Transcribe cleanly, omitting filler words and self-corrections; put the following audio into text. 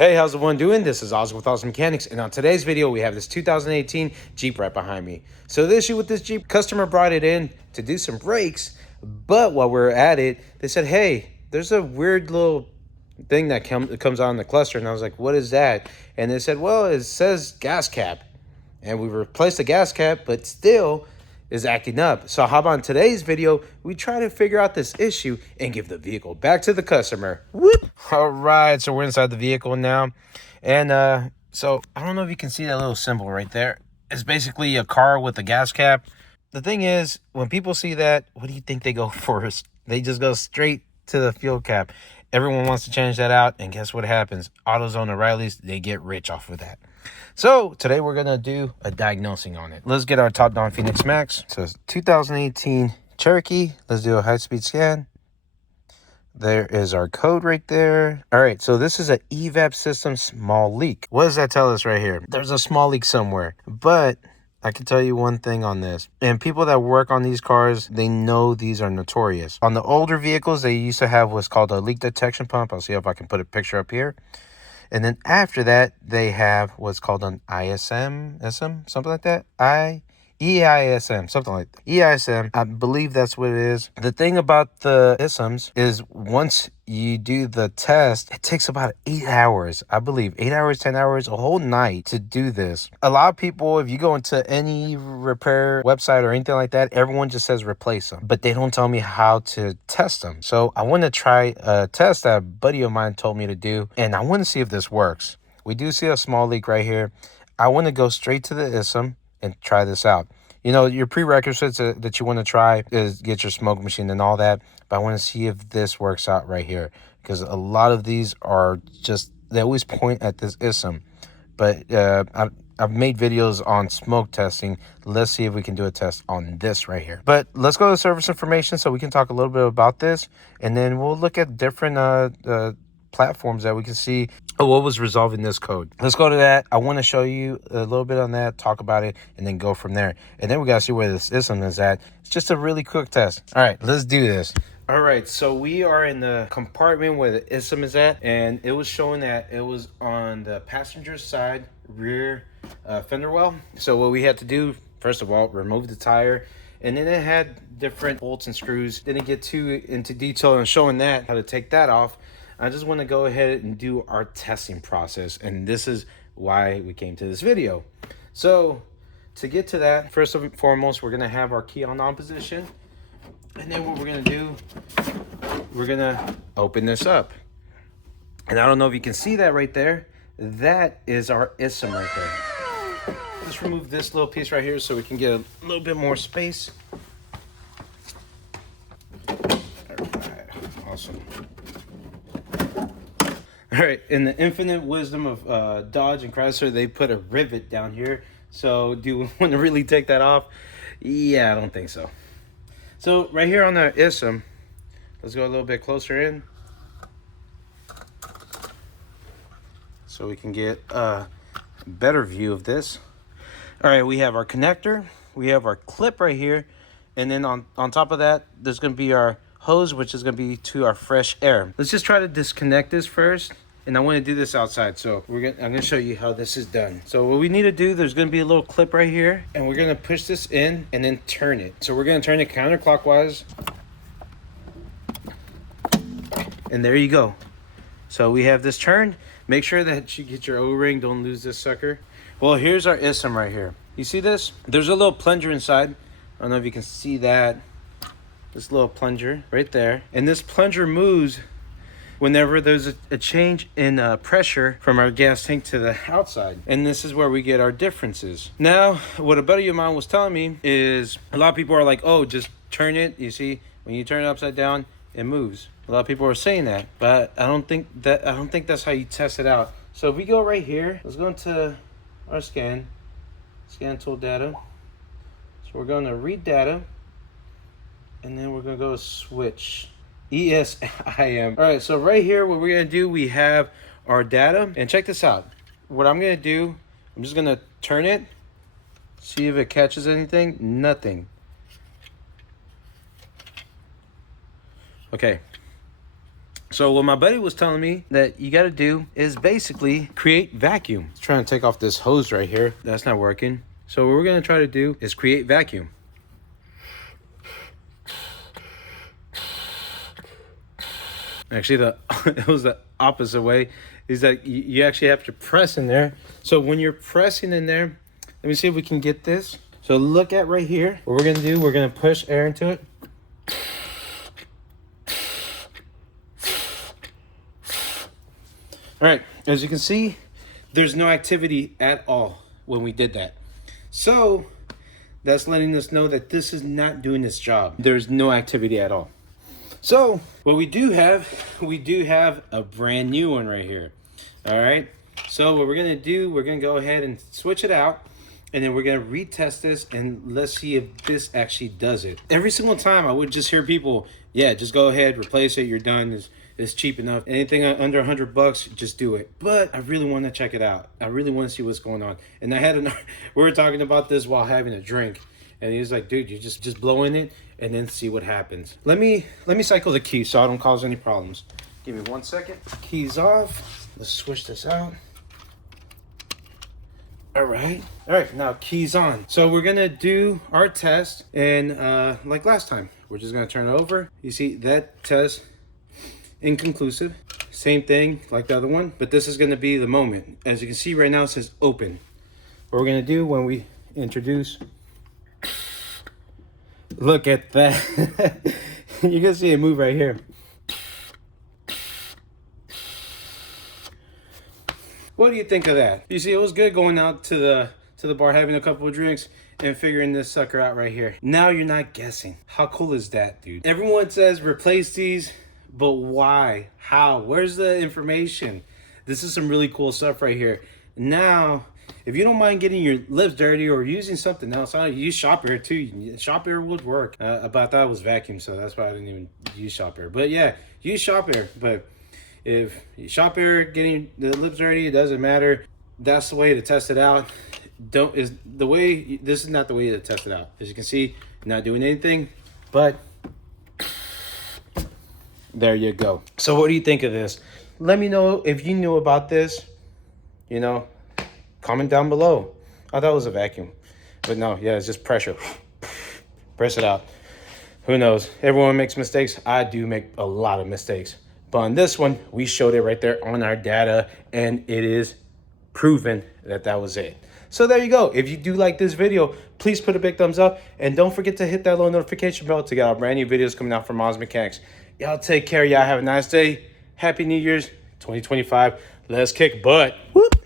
Hey, how's everyone doing? This is Oz with Awesome Mechanics, and on today's video, we have this 2018 Jeep right behind me. So the issue with this Jeep, customer brought it in to do some brakes, but while we're at it, they said, hey, there's a weird little thing that comes on the cluster, and I was like, what is that? And they said, well, it says gas cap, and we replaced the gas cap, but still is acting up. So how about in today's video, we try to figure out this issue and give the vehicle back to the customer. Whoop! All right, so we're inside the vehicle now. And so I don't know if you can see that little symbol right there. It's basically a car with a gas cap. The thing is, when people see that, what do you think they go first? They just go straight to the fuel cap. Everyone wants to change that out, and guess what happens? AutoZone O'Reilly's, they get rich off of that. So today we're gonna do a diagnosing on it. Let's get our top down Phoenix Max. So it's 2018 Cherokee. Let's do a high-speed scan. There is our code right there. All right, so this is an evap system small leak. What does that tell us right here? There's a small leak somewhere, but I can tell you one thing on this. And people that work on these cars, they know these are notorious. On the older vehicles, they used to have what's called a leak detection pump. I'll see if I can put a picture up here. And then after that, they have what's called an ESIM, something like that. EISM, something like that. EISM, I believe that's what it is. The thing about the ESIMs is once you do the test, it takes about 8 hours. I believe 8 hours, 10 hours, a whole night to do this. A lot of people, if you go into any repair website or anything like that, everyone just says replace them, but they don't tell me how to test them. So I want to try a test that a buddy of mine told me to do, and I want to see if this works. We do see a small leak right here. I want to go straight to the ESIM and try this out. You know, your prerequisites that you want to try is get your smoke machine and all that, but I want to see if this works out right here, because a lot of these are just, they always point at this ESIM, but I've made videos on smoke testing. Let's see if we can do a test on this right here. But let's go to service information so we can talk a little bit about this, and then we'll look at different platforms that we can see what was resolving this code. Let's go to that. I want to show you a little bit on that, talk about it, and then go from there. And then we got to see where this ESIM is at. It's just a really quick test. All right, let's do this. All right, so we are in the compartment where the ESIM is at, and it was showing that it was on the passenger side rear fender well. So what we had to do, first of all, remove the tire, and then it had different bolts and screws. Didn't get too into detail on showing that, how to take that off. I just want to go ahead and do our testing process, and this is why we came to this video. So to get to that, first and foremost, we're going to have our key on position, and then what we're going to do, we're going to open this up. And I don't know if you can see that right there. That is our ESIM right there. Let's remove this little piece right here so we can get a little bit more space. All right, awesome. All right, in the infinite wisdom of Dodge and Chrysler, they put a rivet down here. So do we want to really take that off? Yeah, I don't think so. So right here on the ESIM, let's go a little bit closer in so we can get a better view of this. All right, we have our connector, we have our clip right here, and then on top of that, there's going to be our hose, which is going to be to our fresh air. Let's just try to disconnect this first, and I want to do this outside, so I'm going to show you how this is done. So what we need to do, there's going to be a little clip right here, and we're going to push this in and then turn it. So we're going to turn it counterclockwise, and there you go. So we have this turned. Make sure that you get your O-ring, don't lose this sucker. Well, here's our ESIM right here. You see this? There's a little plunger inside. I don't know if you can see that. This little plunger right there, and this plunger moves whenever there's a change in pressure from our gas tank to the outside, and this is where we get our differences. Now, what a buddy of mine was telling me is a lot of people are like, oh, just turn it. You see, when you turn it upside down, it moves. A lot of people are saying that, but I don't think that's how you test it out. So if we go right here, let's go into our scan tool data. So we're going to read data, and then we're going to go switch ESIM. All right, so right here, what we're going to do, we have our data. And check this out. What I'm going to do, I'm just going to turn it, see if it catches anything. Nothing. Okay. So what my buddy was telling me that you got to do is basically create vacuum. It's trying to take off this hose right here. That's not working. So what we're going to try to do is create vacuum. Actually, it was the opposite way. Is that you actually have to press in there. So when you're pressing in there, let me see if we can get this. So look at right here. What we're going to do, we're going to push air into it. All right, as you can see, there's no activity at all when we did that. So that's letting us know that this is not doing its job. There's no activity at all. So what we do have a brand new one right here. All right, so what we're gonna do, we're gonna go ahead and switch it out, and then we're gonna retest this, and let's see if this actually does it. Every single time I would just hear people, yeah, just go ahead, replace it, you're done. It's cheap enough. Anything under $100, just do it. But I really want to check it out. I really want to see what's going on. And I had we were talking about this while having a drink, and he was like, dude, you just blow in it and then see what happens. Let me cycle the key so I don't cause any problems. Give me 1 second. Keys off. Let's switch this out. All right, now keys on. So we're gonna do our test, and like last time, we're just gonna turn it over. You see that test inconclusive. Same thing like the other one, but this is going to be the moment. As you can see right now, it says open. What we're going to do when we introduce, look at that. You can see it move right here. What do you think of that? You see, it was good going out to the bar, having a couple of drinks, and figuring this sucker out right here. Now you're not guessing. How cool is that, dude? Everyone says replace these, but why? How? Where's the information? This is some really cool stuff right here. Now, if you don't mind getting your lips dirty or using something else, I use shop air too. Shop air would work. About that was vacuum, so that's why I didn't even use shop air. But yeah, use shop air. But if you shop air, getting the lips dirty, it doesn't matter. That's the way to test it out. This is not the way to test it out. As you can see, not doing anything, but there you go. So what do you think of this? Let me know if you knew about this. You know, comment down below. I thought it was a vacuum, but no, yeah, it's just pressure. Press it out. Who knows? Everyone makes mistakes. I do make a lot of mistakes. But on this one, we showed it right there on our data, and it is proven that that was it. So there you go. If you do like this video, please put a big thumbs up, and don't forget to hit that little notification bell to get our brand new videos coming out from Oz Mechanics. Y'all take care. Y'all have a nice day. Happy New Year's 2025. Let's kick butt. Whoop.